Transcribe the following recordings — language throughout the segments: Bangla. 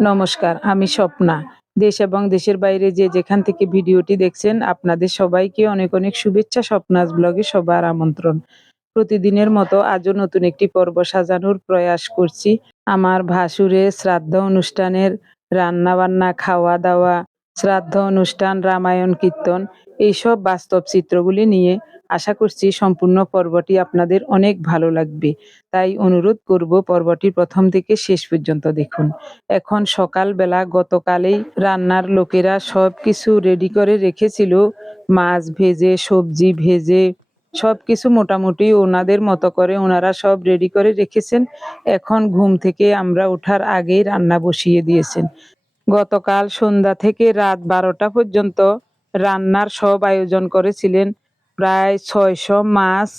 নমস্কার, আমি স্বপ্না। দেশ এবং দেশের বাইরে যে যেখান থেকে ভিডিওটি দেখছেন আপনাদের সবাইকে অনেক অনেক শুভেচ্ছা। স্বপ্নাস ব্লগে সবার আমন্ত্রণ। প্রতিদিনের মতো আজও নতুন একটি পর্ব সাজানোর প্রয়াস করছি। আমার ভাসুরের শ্রাদ্ধ অনুষ্ঠানের রান্নাবান্না, খাওয়া দাওয়া, শ্রাদ্ধ অনুষ্ঠান, রামায়ণ কীর্তন, এইসব বাস্তব চিত্রগুলি নিয়ে আশা করছি সম্পূর্ণ পর্বটি আপনাদের অনেক ভালো লাগবে। তাই অনুরোধ করব পর্বটি প্রথম থেকে শেষ পর্যন্ত দেখুন। এখন সকালবেলা, গতকালেই রান্নার লোকেরা সব কিছু রেডি করে রেখেছিল। মাছ ভেজে, সবজি ভেজে, সব কিছু মোটামুটি ওনাদের মতো করে ওনারা সব রেডি করে রেখেছেন। এখন ঘুম থেকে আমরা ওঠার আগেই রান্না বসিয়ে দিয়েছেন। গতকাল সন্ধ্যা থেকে রাত 12টা পর্যন্ত রান্নার সব আয়োজন করেছিলেন। প্রায় 600 মাছ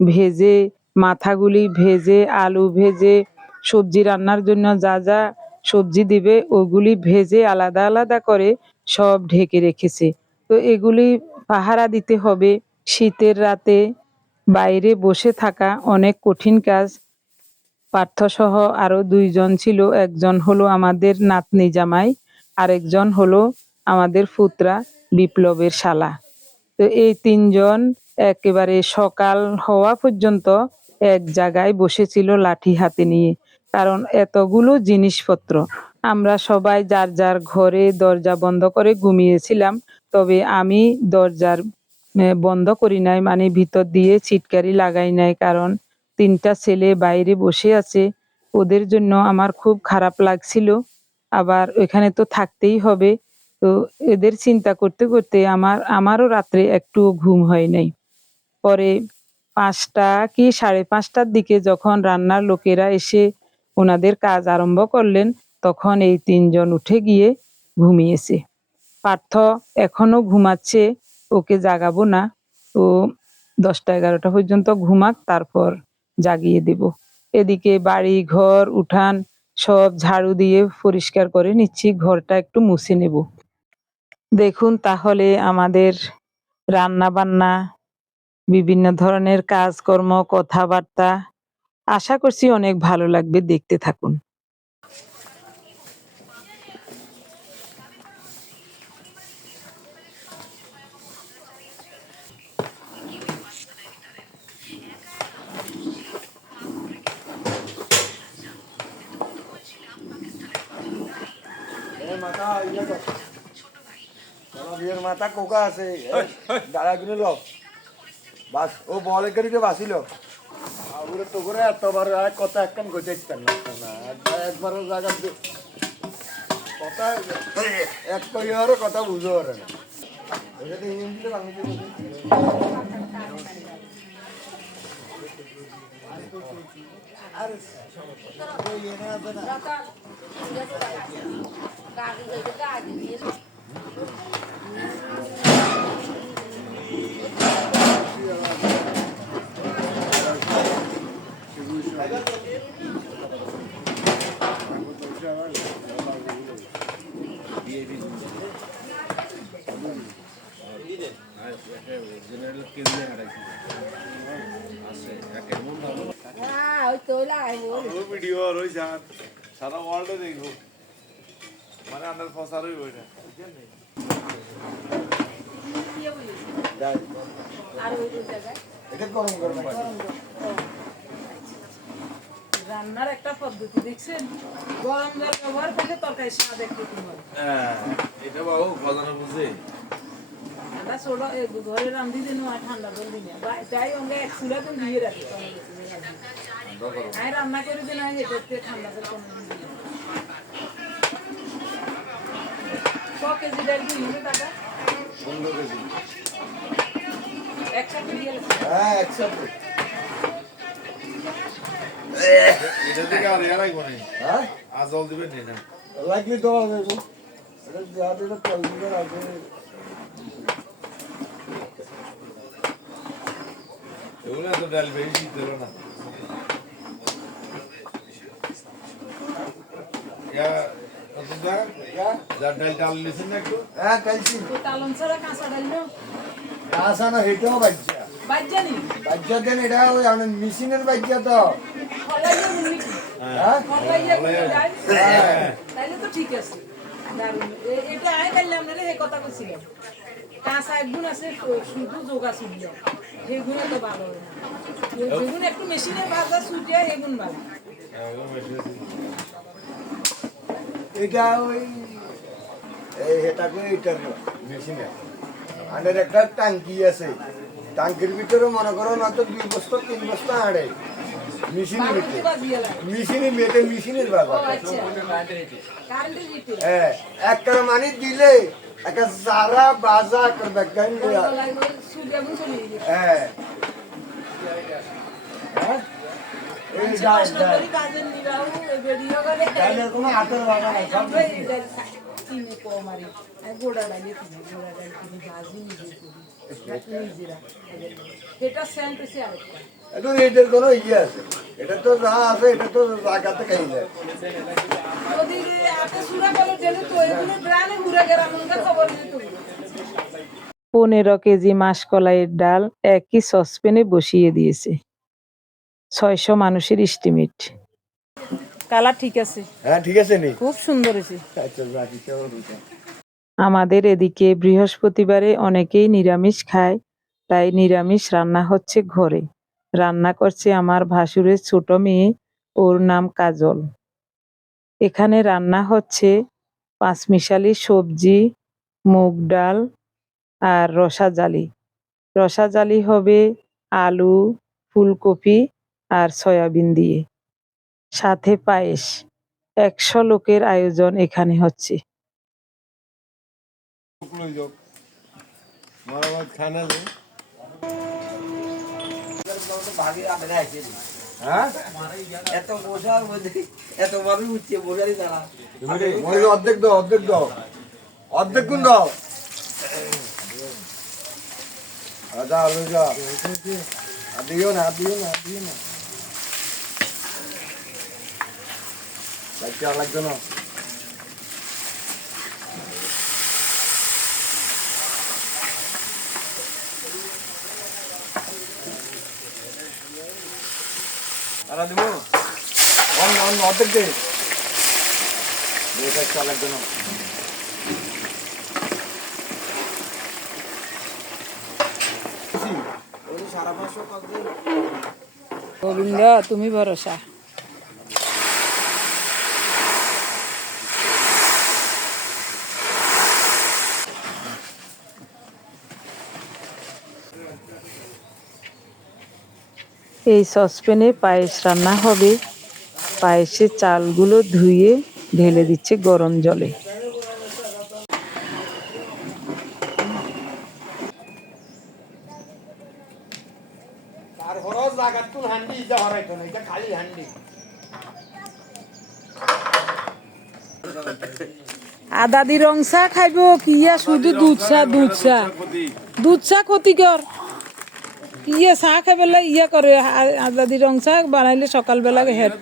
ভেজে, মাথাগুলি ভেজে, আলু ভেজে, সবজি রান্নার জন্য যা যা সবজি দিবে ওগুলি ভেজে আলাদা আলাদা করে সব ঢেকে রেখেছে। তো এগুলি পাহারা দিতে হবে। শীতের রাতে বাইরে বসে থাকা অনেক কঠিন কাজ। পার্থসহ আরো 2জন ছিল। একজন হলো আমাদের নাতনি জামাই, আরেকজন হলো আমাদের পুত্রা বিপ্লবের শালা। তো এই 3জন একেবারে সকাল হওয়া পর্যন্ত এক জায়গায় বসেছিল লাঠি হাতে নিয়ে। কারণ এতগুলো জিনিসপত্র, আমরা সবাই যার যার ঘরে দরজা বন্ধ করে ঘুমিয়েছিলাম। তবে আমি দরজার বন্ধ করি নাই, মানে ভিতর দিয়ে ছিটকারি লাগাই নাই, কারণ 3টা ছেলে বাইরে বসে আছে। ওদের জন্য আমার খুব খারাপ লাগছিল। আবার ওইখানে তো থাকতেই হবে। তো এদের চিন্তা করতে করতে আমারও রাত্রে একটুও ঘুম হয় নাই। পরে 5টা কি 5:30টার দিকে যখন রান্নার লোকেরা এসে ওনাদের কাজ আরম্ভ করলেন, তখন এই 3জন উঠে গিয়ে ঘুমিয়েছে। পার্থ এখনো ঘুমাচ্ছে, ওকে জাগাবো না। ও 10টা-11টা পর্যন্ত ঘুমাক, তারপর জাগিয়ে দেব। এদিকে বাড়ি ঘর উঠান সব ঝাড়ু দিয়ে পরিষ্কার করে নিচ্ছি, ঘরটা একটু মুছে নেব। দেখুন তাহলে আমাদের রান্না বান্না, বিভিন্ন ধরনের কাজকর্ম, কথাবার্তা। আশা করছি অনেক ভালো লাগবে, দেখতে থাকুন। মাথা কোকা আছে দাঁড়া কিনে লো বাস ও বল এখানে বাঁচিল ওগুলো তো করে এতবার কথা একখান গোচাইতেন না একবার জায়গা কথা এক কইয়ারও কথা বুঝতে পারে না। ভিডিও রয়েছে সারা ওয়ার্ল্ডে দেখবো, মানে আন্ডার ফসারই বই না রান্নার একটা পদ্ধতি দেখছেন, গরম জল ব্যবহার করলে তরকারি স্বাদ একটু হয়। এটা বাবু বাজানো বুঝে ঠান্ডা সোডা ঘরে রান্ধি দিন আর ঠান্ডা জল দিন তাই অঙ্গে এক চুলা তো দিয়ে রাখি। আমি রান্না করে দিন হেঁটে ঠান্ডা জল কম কেজি ডাল দিন টাকা 15 কেজি একসাথে দিয়ে। হ্যাঁ একসাথে এটা থেকে আর এরাই বনে হ্যাঁ আজল দিবেন না লাগলি তো এটা যা দিলে তেল দিবে আগে এগুলো তো ডাল বেশি দিল না ইয়া কতটা ইয়া ডাল ডাল লিসেন না একটু হ্যাঁ ডালছি তো তালন ছাড়া কাঁচা ডাল না কাঁচা না হেটাও বাজ্জা বাজ্জা নি বাজ্জা দেন এটা ওই আমরা মেশিনের বাজ্জা তো ফলাইয়া মুনি হ্যাঁ ফলাইয়া ডাল তাইলে তো ঠিক আছে দারুণ এটা আই বললাম না রে এই কথা কইছিলাম কাঁচা গুণ আছে শুধু যোগা ছিল সেগুলো তো ভালো যেগুন একটু মেশিনে ভাজা সুজিয়া এগুন ভালো এটা ওই এটা করে এটা মেশিনে আনের একটা ট্যাঙ্কি আছে ট্যাঙ্কির ভিতরে মনে করো না তো 2 বস্তা 3 বস্তা আড়ে মেশিনের বাবা হ্যাঁ একটা মানে দিলে একটা সারা বাজা করবে হ্যাঁ কোনো হাতের বাবা নাই সব এটার কোনো ইয়ে আছে এটা তো যা আছে এটা তো জায়গাতে খাই যায় 15 কেজি মাসকলাইয়ের ডাল একই সসপ্যানে বসিয়ে দিয়েছে 600 মানুষের এস্টিমেট কালার ঠিক আছে হ্যাঁ ঠিক আছে নি খুব সুন্দর হয়েছে আচ্ছা বাকি কেমন হইছে আমাদের এদিকে বৃহস্পতিবারে অনেকেই নিরামিষ খায় তাই নিরামিষ রান্না হচ্ছে ঘরে রান্না করছে আমার ভাসুরের ছোট মেয়ে ওর নাম কাজল এখানে রান্না হচ্ছে পাঁচমিশালি সবজি মুগ ডাল আর রসাজালি হবে আলু ফুলকপি আর সয়াবিন দিয়ে সাথে পায়েস 100 লোকের আয়োজন এখানে হচ্ছে অর্ধেক দাও অর্ধেক গুণ দাও দিও না লাগতো না অর্ধেক দে লাগতো না গোবিন্দ তুমি ভরসা এই সসপ্যানে পায়েস রান্না হবে পায়েসের চালগুলো ধুয়ে ঢেলে দিচ্ছে গরম জলে আদা দি রং চা খাইব কিয়া শুধু দুধ চা ক্ষতিকর ইয়ে চা খাই পেলাই ইয়ে করে আদা দি রং চা বানাইলে সকালবেলা হেড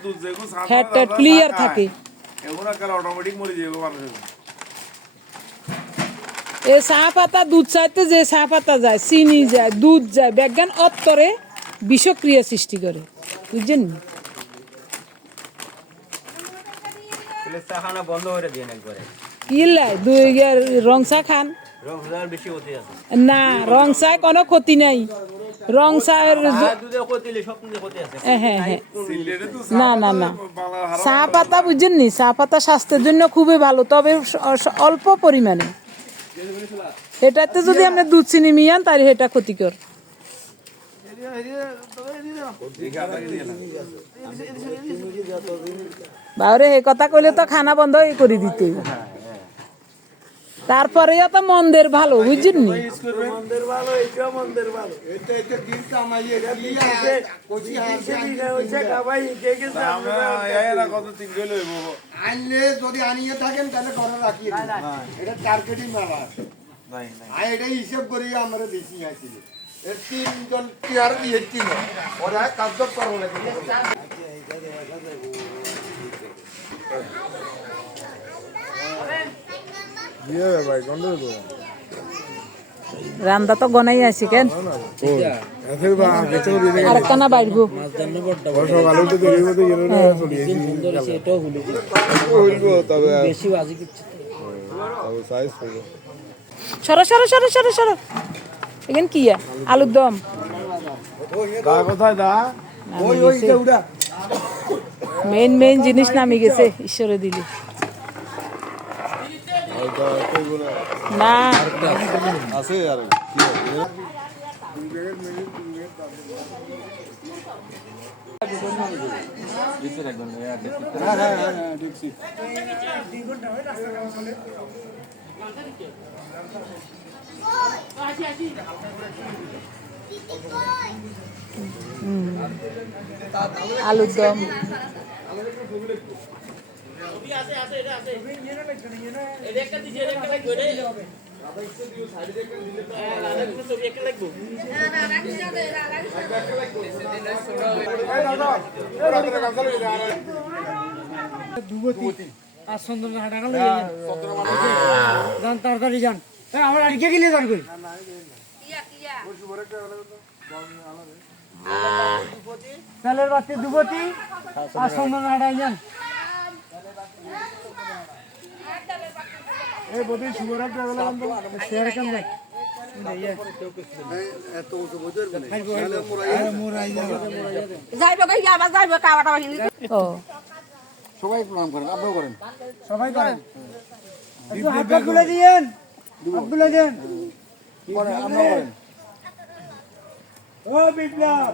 ক্লিয়ার থাকে এ চা পাতা দুধ চাইতে যে চা পাতা যায় চিনি যায় দুধ যায় বিজ্ঞান অত্তরে বিষক্রিয়া সৃষ্টি করে বুঝছেন কি লাই দুই রং চা খান না রং চা কোনো ক্ষতি নাই রং চায়ের না চা পাতা বুঝছেন নি চা পাতা স্বাস্থ্যের জন্য খুবই ভালো তবে অল্প পরিমাণে এটাতে যদি আপনি দুধ চিনি মিয়ান তাহলে এটা ক্ষতিকর বাবরে এই কথা কইলে তো খানা বন্ধ করে দিতে তারপরে তো মন্দের ভালো বুঝছেন নি যদি আনিয়ে থাকেন তাহলে ঘরে রাখিয়ে এটা টার্গেটিং মারা এটা হিসেব করি আমরা বেশি আসছিল 3 জন টিয়ার দিয়েছি ওরা কাজ করবো নাকি ভাই গন্ডগোল রান্দা তো গনাই আছে কেন আর কানা বাইরব সরো সরো সরো সরো সরো এখানে কি আলুর দম মেইন মেইন জিনিস নামি গেছে ঈশ্বরে দিলি না আছে আর আলুর দম তরকারি যান আমার আজকে গেলে যান কই তেলের বাতি দুবতি আর সুন্দর হাঁটাই যান এই বদি সুগরা ট্রাভেল আনবো শেয়ার কেন ভাই সবাই প্রণাম করেন আপনিও করেন সবাই করেন একটু হাতটা খুলে দিয়েন হাত খুলে দেন করেন আপনিও করেন ও বিপ্লব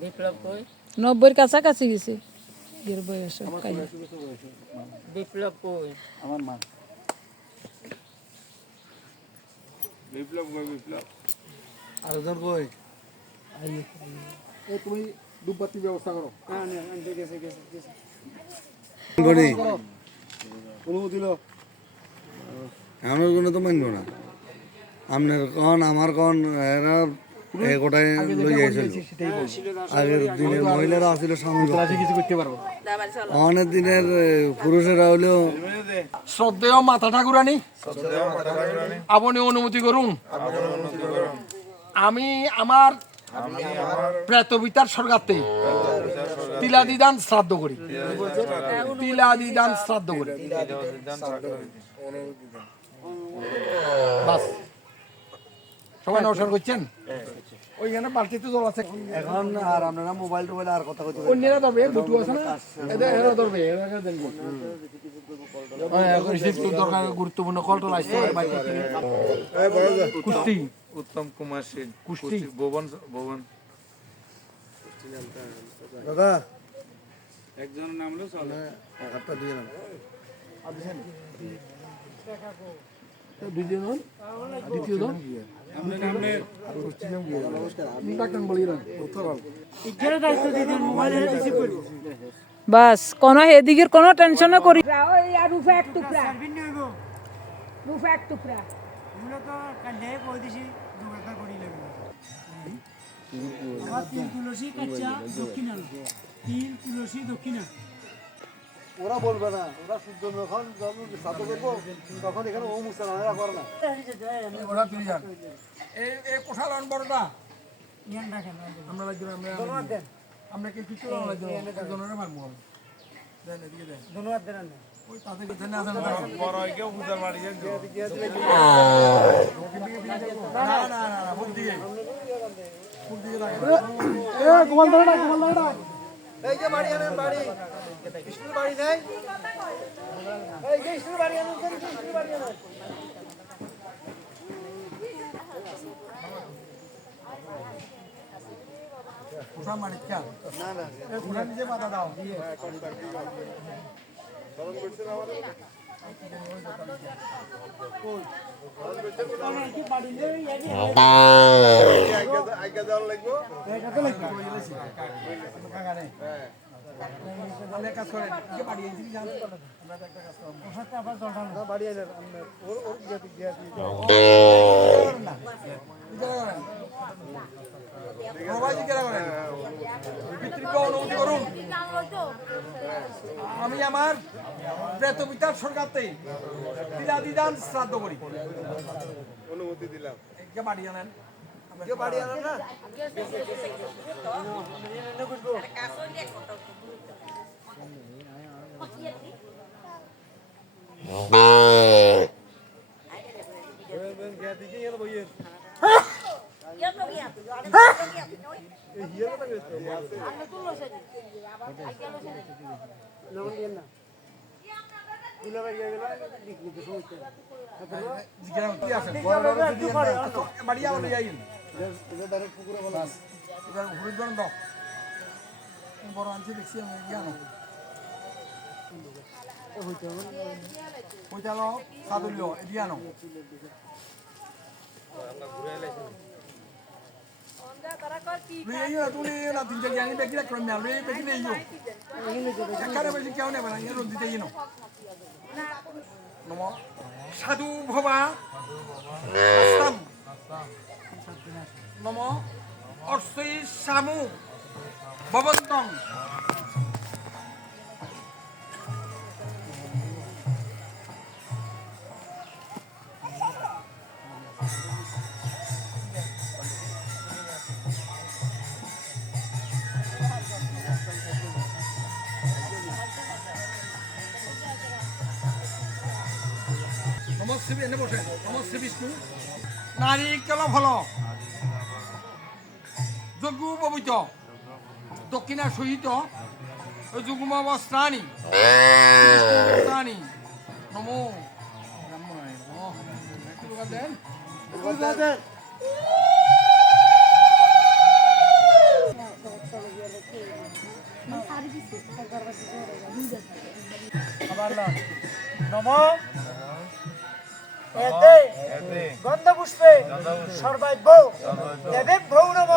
বিপ্লব কই 90 কাছাকাছি গেছে এর বয়স বিপ্লব কই আমার মা বিপ্লব কই বিপ্লব আরেকজন কই এই তুমি দুবাতির ব্যবস্থা করো হ্যাঁ ঠিক আছে গেছে গনি অনুমতি লো আমার কোনো তো মানবো না আপনার কন আমার কন এরা গোটাই লই যাইছিল আগের দিনের মহিলারা আসলে সামনে কিছু করতে পারবো অনেক দিনের পুরুষেরা হলেও শ্রদ্ধেয় মাতা ঠাকুরানী আপনি অনুমতি করুন আমি আমার প্রেতবিতার স্বর্গাতে তিলাদিদান শ্রাদ্ধ করি তিলাদিদান শ্রাদ্ধ করি বাস সবাই নমস্কার করছেন ওইখানে বালতিতে জল আছে এখন আর আপনারা মোবাইল টোবাইল আর কথা কইতে অন্যরা ধরবে দুটো আছে না এরা ধরবে দরকার গুরুত্বপূর্ণ কলটল আসছে কুস্তি উত্তম কুমার সেন কুস্তি ভুবন ভুবন দাদা একজনের নাম হলো চলে একটা দিয়ে না দ্বিতীয় জন দ্বিতীয় জন আপনার নামে ডাক্তার বলি না ইজ্জতের দায়িত্ব দিয়ে দেন মোবাইলে রিসিভ করব বাস কোনো এদিকের কোনো টেনশন করি রুফা এক টুকরা রুফা এক টুকরা এগুলো তো কালে কই দিছি জোগাড় করি লাগবে আমার 3 তুলসী কাঁচা দক্ষিণা 3 তুলসী দক্ষিণা ওরা বলবে না ওরা শুদ্ধ যখন সাথে করবো তখন এখানে ও মুসলমানেরা করে না ওরা তুই যান এই কোষালন বড়টা জ্ঞান রাখেন আমরা লাগবে ধন্যবাদ দেন আমরা কি কিছু লাগবে জনের মারবো দেন এদিকে দেন ধন্যবাদ দেন ওই তাদেরকে দেন না বড় হয়ে কেউ পূজার বাড়ি যান না না না মুখ দিয়ে লাগে এই যে বাড়ি আনেন বাড়ি স্কুল বাড়ি নেই এই যে স্কুল বাড়ি আনেন স্কুল বাড়ি আনেন কোষা মারিক খেয়াল না না এই কোষা নিজে পাতা দাও আগে যাওয়ার লাগবো অনেক কাজ করেন যে বাড়ি এসে জানতে পারবেন আমরা একটা কাজ করব বাড়ি আনেন ওর গিয়ে সবাই জিজ্ঞাসা করেন পিতৃকে অনুমতি করুন আমি আমার প্রেত পিতার সরকারতে দিদান শ্রাদ্ধ করি। অনুমতি দিলাম। কে বাড়ি আনেন? কেউ বাড়ি আনো না? কি আছে? বাড়ি আনো যাই। এবার হলুদ বান দাও। বড় আনছি দেখছি আমি জানো। ওইটা লো সাদুলিও এদিয়ানো। Leo tu ni na tinjau yang ni bagi nak kerana Leo bagi Leo. Sekarang bagi kau ni mana yang roti tu ini. Nama Sadu Bhava Asam. Nama Orsai Samu Babantong. Namaste এনে বসে নমস্তে বিষ্ণু নারিকেল ফল যজ্ঞ পবিত্র দক্ষিণা সহিত যুগ্ম বস্ত্রাণী বস্ত্রাণী নমো ব্রাহ্মণায় নমঃ দেন আবার নম এতে গন্ধপুষ্পে সর্বাইব দেবে ভ্রৌ নম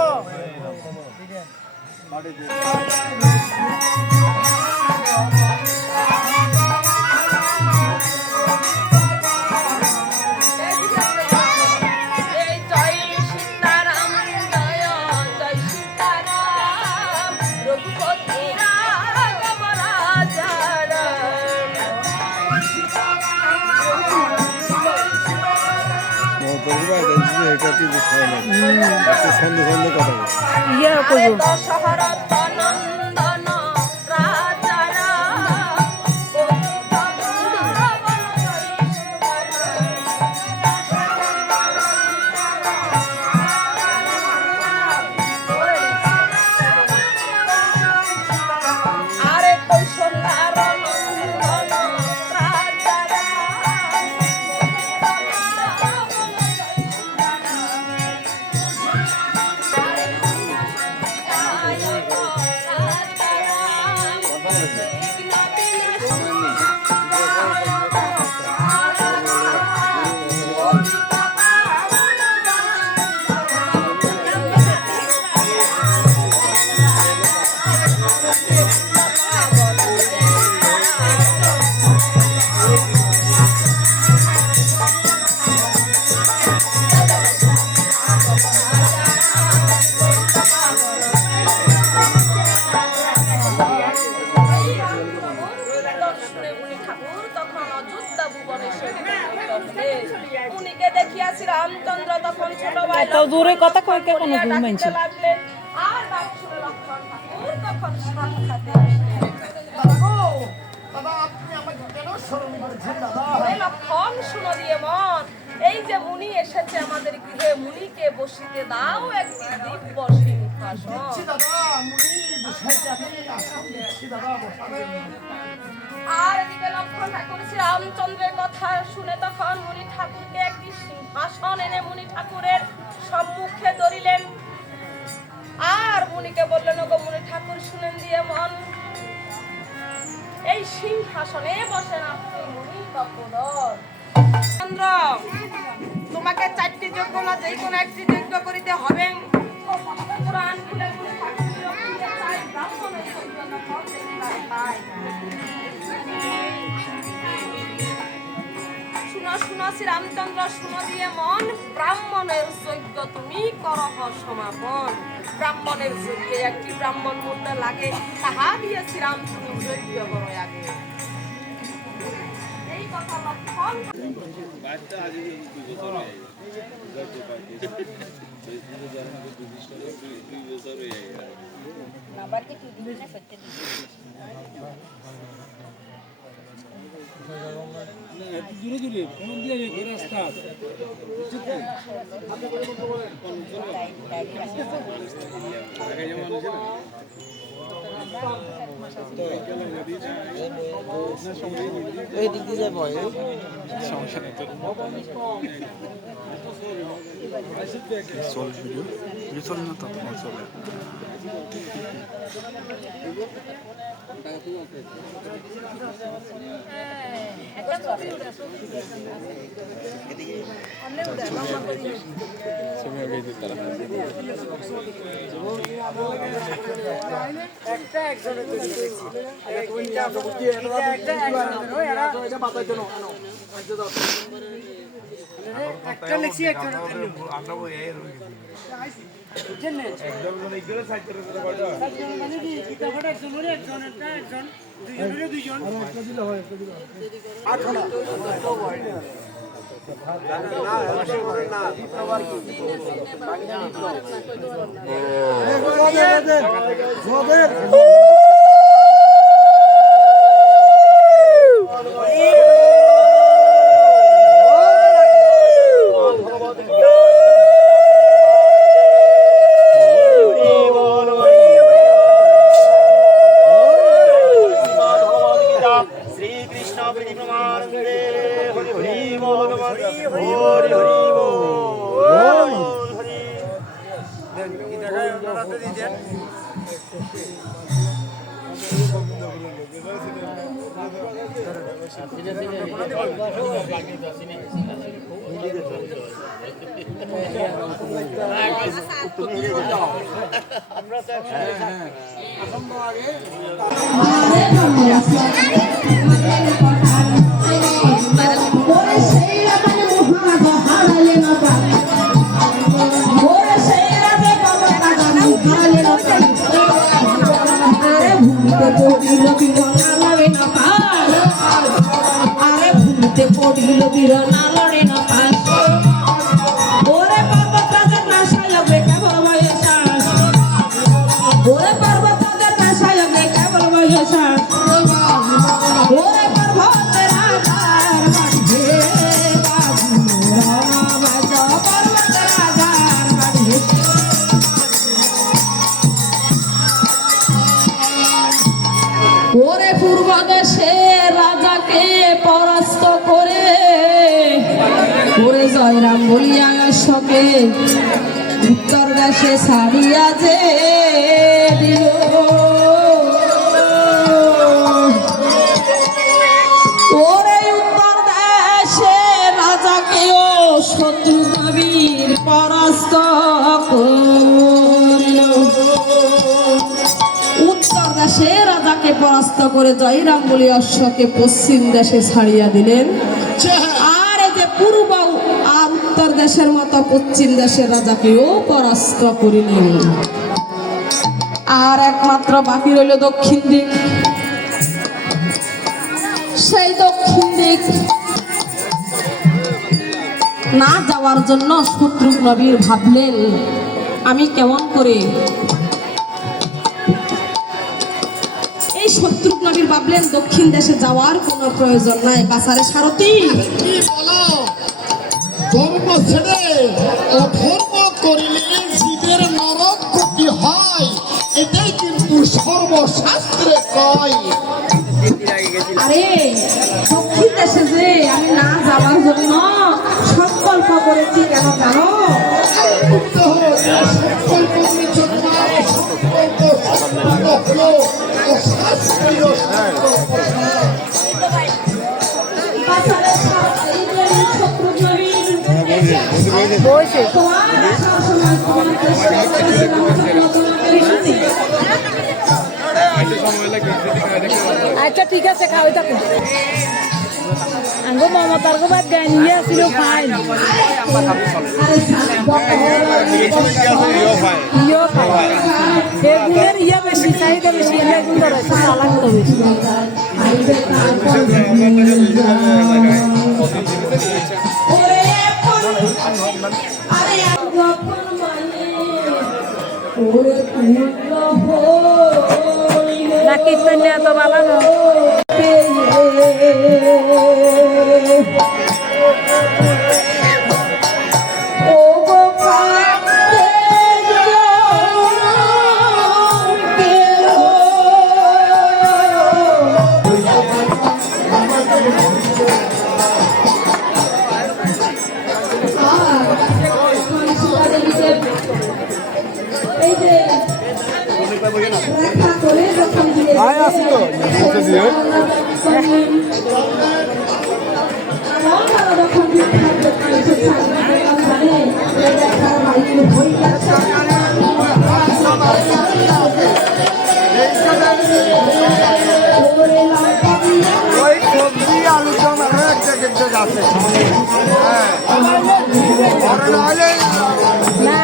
এত দূরে কথা কয় কে কোনো ঘুম মানছে লক্ষণ শুনো দিয়ে মন এই যে মুনি এসেছে আমাদের গৃহে মুনিকে বসিতে দাও একটি দিব্য সিংহাসন আর এদিকে লক্ষণ ঠাকুর শ্রী রামচন্দ্রের কথা শুনে তখন মুনি ঠাকুরকে একটি সিংহাসন এনে মুনি ঠাকুরের সম্মুখে ধরিলেন আর মুনিকে বললেন ওগো মুনি ঠাকুর শুনেন দিয়ে মন এই সিংহাসনে বসেন আপনি মুনি তপোধর চন্দ্র তোমাকে 4টি যজ্ঞ না যে কোনো একটি যজ্ঞ করিতে হবে পুরাণ খুলে মুনি ঠাকুরের অভিনয় চাই ব্রাহ্মণের সত্যতা ফল দেখিবার পায় শুনো শুনো শ্রী রামচন্দ্র শুনো দিয়ে মন ব্রাহ্মণের যজ্ঞ তুমি করহ সমাপন ব্রাহ্মণের যজ্ঞে একটি ব্রাহ্মণ মুন্ডা লাগে, তাহা দিয়ে শ্রীরাম তুমি যজ্ঞ করো আগে। এই কথা লক্ষণ বাচ্চা আজ 2 বছর হয়ে দূরে দূরে কোন দিয়ে রাস্তা এই দিক দিয়ে যাবো সমস্যা নেই তো চল ভিডিও চল না তো চলে একটা একজনের জন্য দেখছি। একটা লিখছি একজনের জন্য। বুঝছেন না? একজন মানে কি কিতাবটা একজনের একজনেরটা একজন, দুইজনেরও দুইজন। শ্রীকৃষ্ণ প্রীতি প্রমানন্দে হরি হরি বল হরি হরি বল হরি পড়িল বীর না লড়ে না পাশ, ওরে পর্বত রাজার নাশায় কেবল বয়সাস, ওরে পর্বত রাজার নাশায় কেবল বয়সাস, ওরে পর্বত রাজার বাড়ি বাবু রাম পর্বত রাজার বাড়ি। ওরে পূর্ব দেশে রাজাকে পরাস্ত করে, ওরে জয়রাম বলিয়া শোকে উত্তর দেশে ছাড়িয়া যে দিল। ওরে উত্তর দেশে রাজাকেও শত্রু কবির পরাস্ত করিল। উত্তর দেশে রাজাকে পরাস্ত করে জয়রাম বলি অশ্বকে পশ্চিম দেশে ছাড়িয়া দিলেন। আর এই যে পূর্ব আর উত্তর দেশের মতো পশ্চিম দেশের রাজাকেও পরাস্ত করিলেন। আর একমাত্র বাকি রইল দক্ষিণ দিক। সেই দক্ষিণ দিক না যাওয়ার জন্য শত্রুঘ্ন বীর ভাবলেন আমি কেমন করে। এই শত্রুঘ্ন বীর ভাবলেন দক্ষিণ দেশে যাওয়ার কোনো প্রয়োজন নাই। বাসারে সারথি কি বলো? ধর্ম ছেড়ে অধর্ম করিলে জীবের নরক গতি হয়, এটাই কিন্তু সর্বশাস্ত্রে কয়। আরে দক্ষিণ দেশে যে আমি না যাওয়ার জন্য সংকল্প করেছি কেন জানো? বাসারে সারথি শত্রুঘ্ন বীর তোমার আসার সময় তোমাকে আচ্ছা ঠিক আছে খাওয়াই থাকো। আঙ্গো মমতার গো বাদ গায় নিয়ে আসিল ফাইন ইয়ো খাই বেগুন ধরেছে চালাক তো বেশি না কীর্তন এত ভালো না ওই সবজি আলু দম আরো একটা আছে না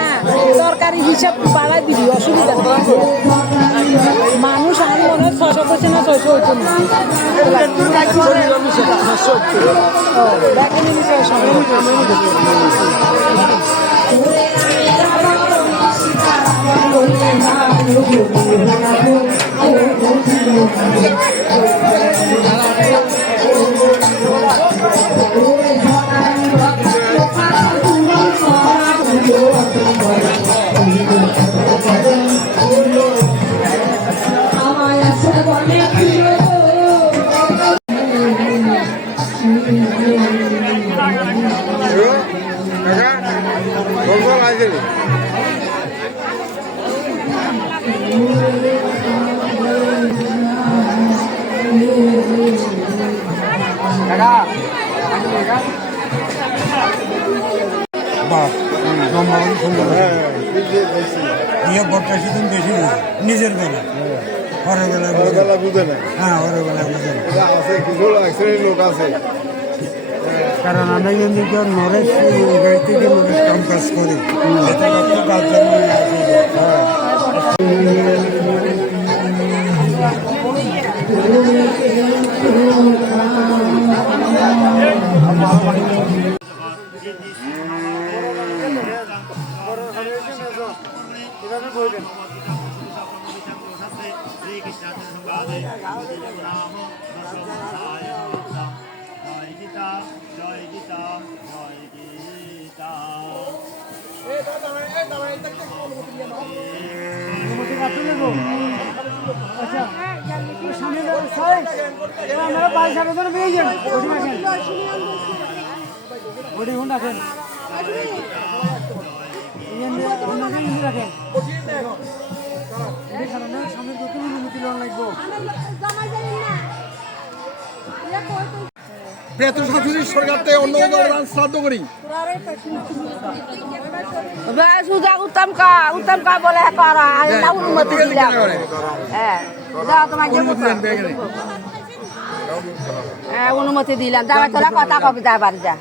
তরকারি হিসাব বাড়াই দিবি অসুবিধা মানুষ আমার মনে হয় 600 করছে না 600 হইতো না নিজের বেলা পরের বেলা বুঝে না হ্যাঁ পরের বেলা বুঝে না আছে কিছু শ্রেণীর লোক আছে কারণ আমরা যদি কেউ নরেশ গাড়ি থেকে নরেশ কাম কাজ করি কাজ প্রেত শাশুড়ির সরকারতে অন্য শ্রাদ্ধ করি উত্তম কা বলে করা অনুমতি দিলাম অনুমতি দিলাম যাবা তোরা কথা কবি যাবার যা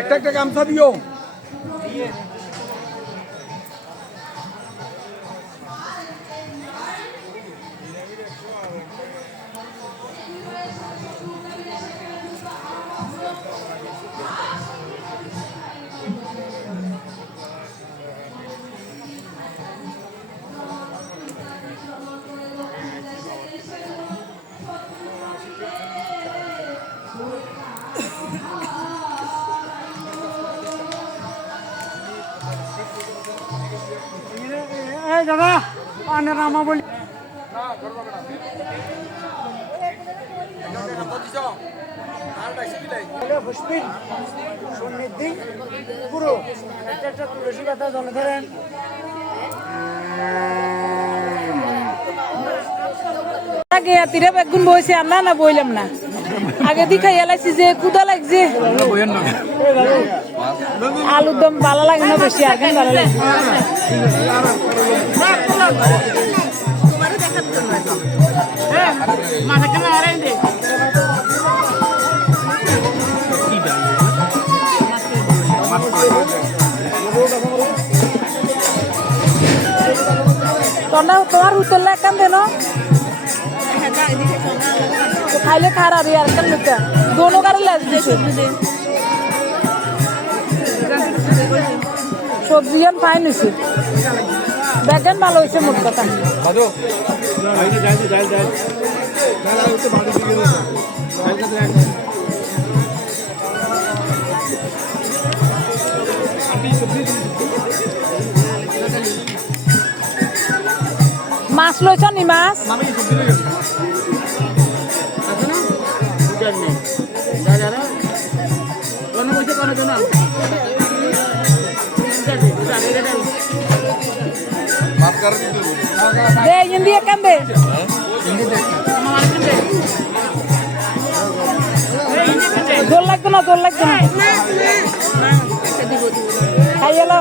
একটা একটা গামছা দিও দাদা পানের নামা বলি পুরো একটা একটা তুলসী পাতা জলে ধরেন আগে তীরে বেগুন বইছে আমরা না বইলাম না আগে দি খাই এলাইছি যে কুদা লাগছে আলুর দম ভালো লাগে না বেশি আর কেন ভালো লাগে সোনা তোমার উতলে একখান দেন খাইলে খারাপ আর একখান মিটা দোনো কারে লাজ দিছে সবজি এখন ফাইন হয়েছে বেগেন ভালো হয়েছে মোট কথা মাছ লইছ নি মাছ দে হিন্দি একান দে জোর লাগতো না জোর লাগতো না খাই এলো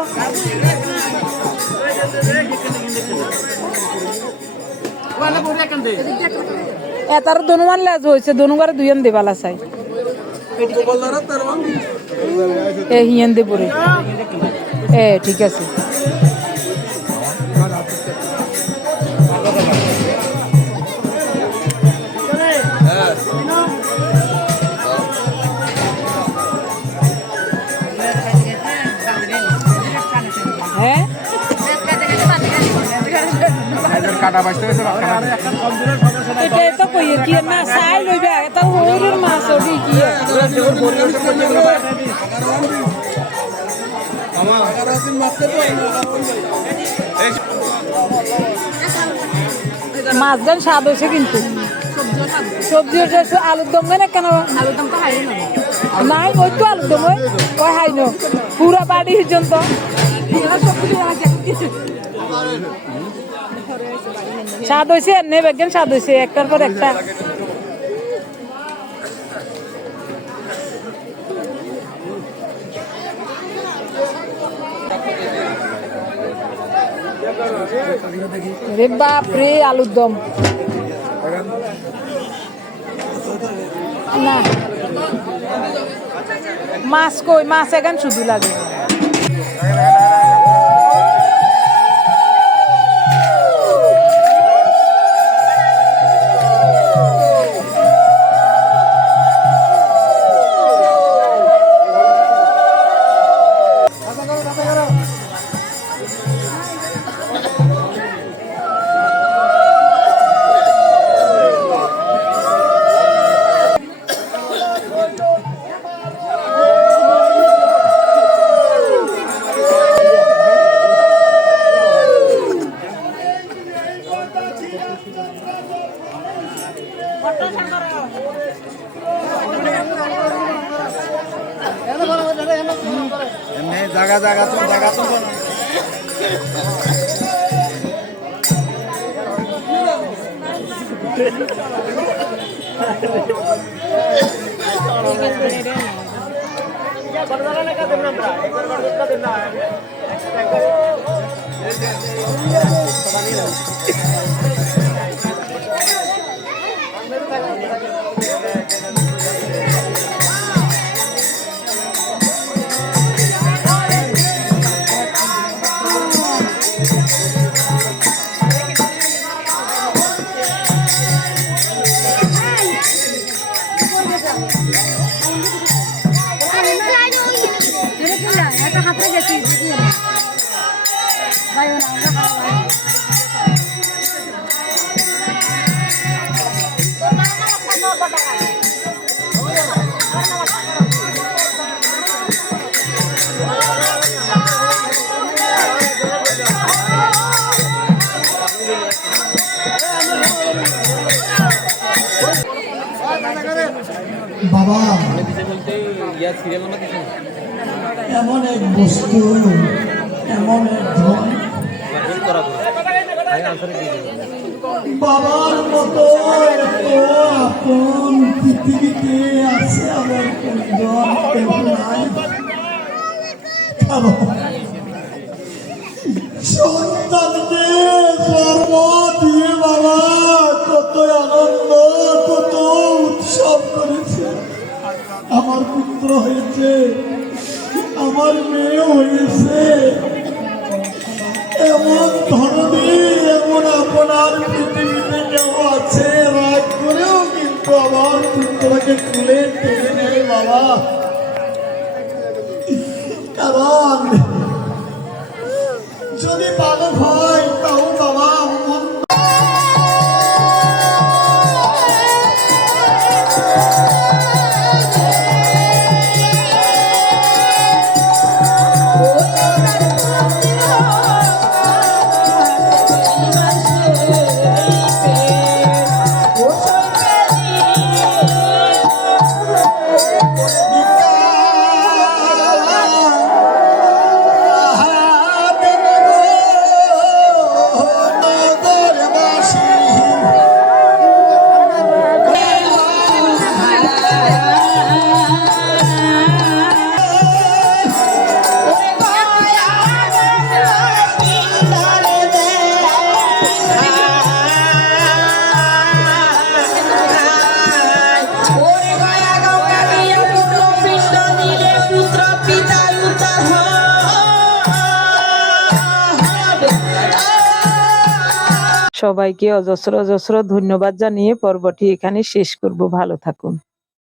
এটার দনুমান লাজ হয়েছে দনুগারে দুইজন দেবালা চাই এ হিয়েন দে পরে এ ঠিক আছে হ্যাঁ এটা তো কই কি না সাই লইবা এটা ওইর মাছ ওডি কি মাছ গান স্বাদ হয়েছে কিন্তু সবজি আলুর দম না কেন আলুর দম তো হাই নাই ওই তো আলুর দম ওই হাই ন পুরা বাড়ি পর্যন্ত স্বাদ হয়েছে এমনি বেগেন স্বাদ হয়েছে একটার পর একটা রে বাপ রে আলুর দম না মাছ কই মাছ এখন শুধু লাগে জায়গা জায়গা তো বাবা এমন এক বস্তু এমন এক ধন বাবার মতো এত আপন পৃথিবীতে আছে আমার কোনজন নাই সন্তানকে জন্ম দিয়ে বাবা কত আনন্দ কত উৎসব করেছে আমার পুত্র হয়েছে আমার মেয়ে হয়েছে এমন ধরনের এমন আমার পৃথিবীতে কেউ আছে রাগ করেও কিন্তু আমার পুত্রকে তুলে টেনে নেয় বাবা। কারণ যদি বালক হয় তাও বাবা মন সবাইকে অজস্র অজস্র ধন্যবাদ জানিয়ে পর্বটি এখানে শেষ করব। ভালো থাকুন।